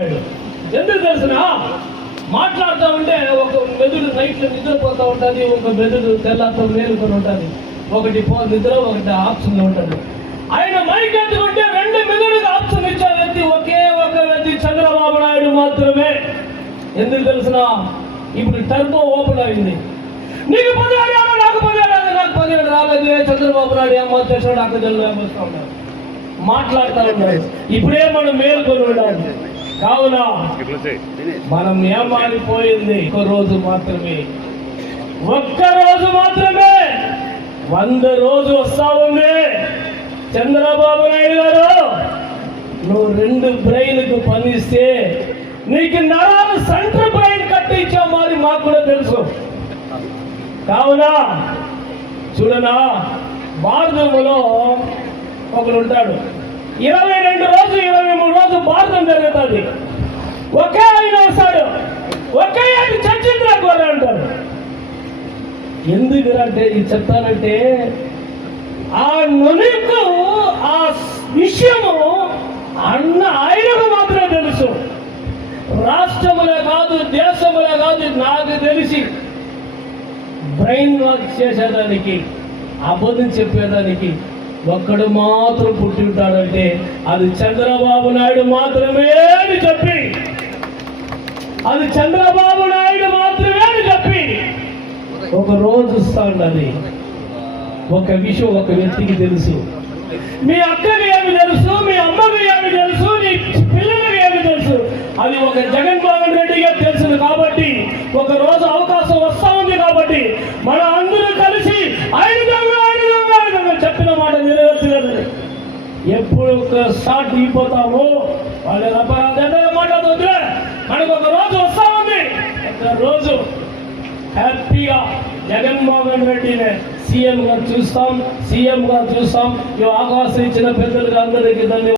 ఎందుకు తెలిసిన? మాట్లాడుతూ ఉంటే ఒక మెదుడు నైట్లో నిద్రపోతూ ఉంటుంది ఒక మెదుడు తెల్లారితో మేలుకొని ఉంటుంది. ఒకటి పో నిద్ర ఒకటి ఆప్షన్ ఉంటుంది. ఆయన మైక్ ఎత్తుకుంటే రెండు మెదుడుకి ఆప్షన్ ఇచ్చే వ్యక్తి ఒకే ఒక వ్యక్తి చంద్రబాబు నాయుడు మాత్రమే. ఎందుకు తెలిసిన? ఇప్పుడు టర్బో ఓపెన్ అయింది. నీకు పదిహేడు నాకు పదిహేడు నాకు పదిహేడు రాలేదు. చంద్రబాబు నాయుడు ఏమో చేసాడు అక్కడ జల్లు ఏమొస్తా ఉన్నారు మాట్లాడుతూ ఇప్పుడే మనం మేలుకొని ఉండాలి. కావున మనం ఏమాలిపోయింది ఒక రోజు మాత్రమే. ఒక్క రోజు మాత్రమే. వంద రోజు వస్తా ఉంది. చంద్రబాబు నాయుడు గారు నువ్వు రెండు బ్రెయిన్కు పనిస్తే నీకు నరాలు సెంటర్ బ్రెయిన్ కట్టించా మరి మాకు కూడా తెలుసు. కావున చూడనా భారతంలో ఒకడు ఉంటాడు. ఇరవై రెండు రోజు ఇరవై మూడు రోజు భారతం జరుగుతుంది ఒకే ఆయన వస్తాడు ఒకే ఆయన చచ్చింద్ర గోర అంటారు ఎందుకు అంటే ఇది చెప్తానంటే ఆ నునికు ఆ విషయము అన్న ఆయనకు మాత్రమే తెలుసు. రాష్ట్రములే కాదు దేశములే కాదు నాకు తెలిసి బ్రెయిన్ వాక్ చేసేదానికి అబద్ధం చెప్పేదానికి ఒక్కడు మాత్రం పుట్టి ఉంటాడంటే అది చంద్రబాబు నాయుడు మాత్రమే అని చెప్పి. అది చంద్రబాబు నాయుడు ఒక రోజు వస్తాడు ఒక విషయం ఒక వ్యక్తికి తెలుసు. మీ అక్కకి ఏమి తెలుసు? మీ అమ్మకి ఏమి తెలుసు? నీ పిల్లలకి ఏమి తెలుసు? అది ఒక జగన్మోహన్ రెడ్డి గారికి తెలుసు కాబట్టి ఒక రోజు అవకాశం వస్తా ఉంది కాబట్టి మన అందరూ కలిసి ఆయన దొంగ ఆయన దొంగ ఆయన చెప్పిన మాట నెరవేర్చలేదు. ఎప్పుడు ఒక స్టార్ట్ అయిపోతామో వాళ్ళ అపరాధ మాట్లాడుతుందిలే మనకు ఒక రోజు వస్తా ఉంది ఒక రోజు హ్యాపీగా జగన్మోహన్ రెడ్డిని సీఎం గా చూస్తాం సీఎం గా చూస్తాం. ఈ అవకాశం ఇచ్చిన పెద్దలకు అందరికీ ధన్యవాదాలు.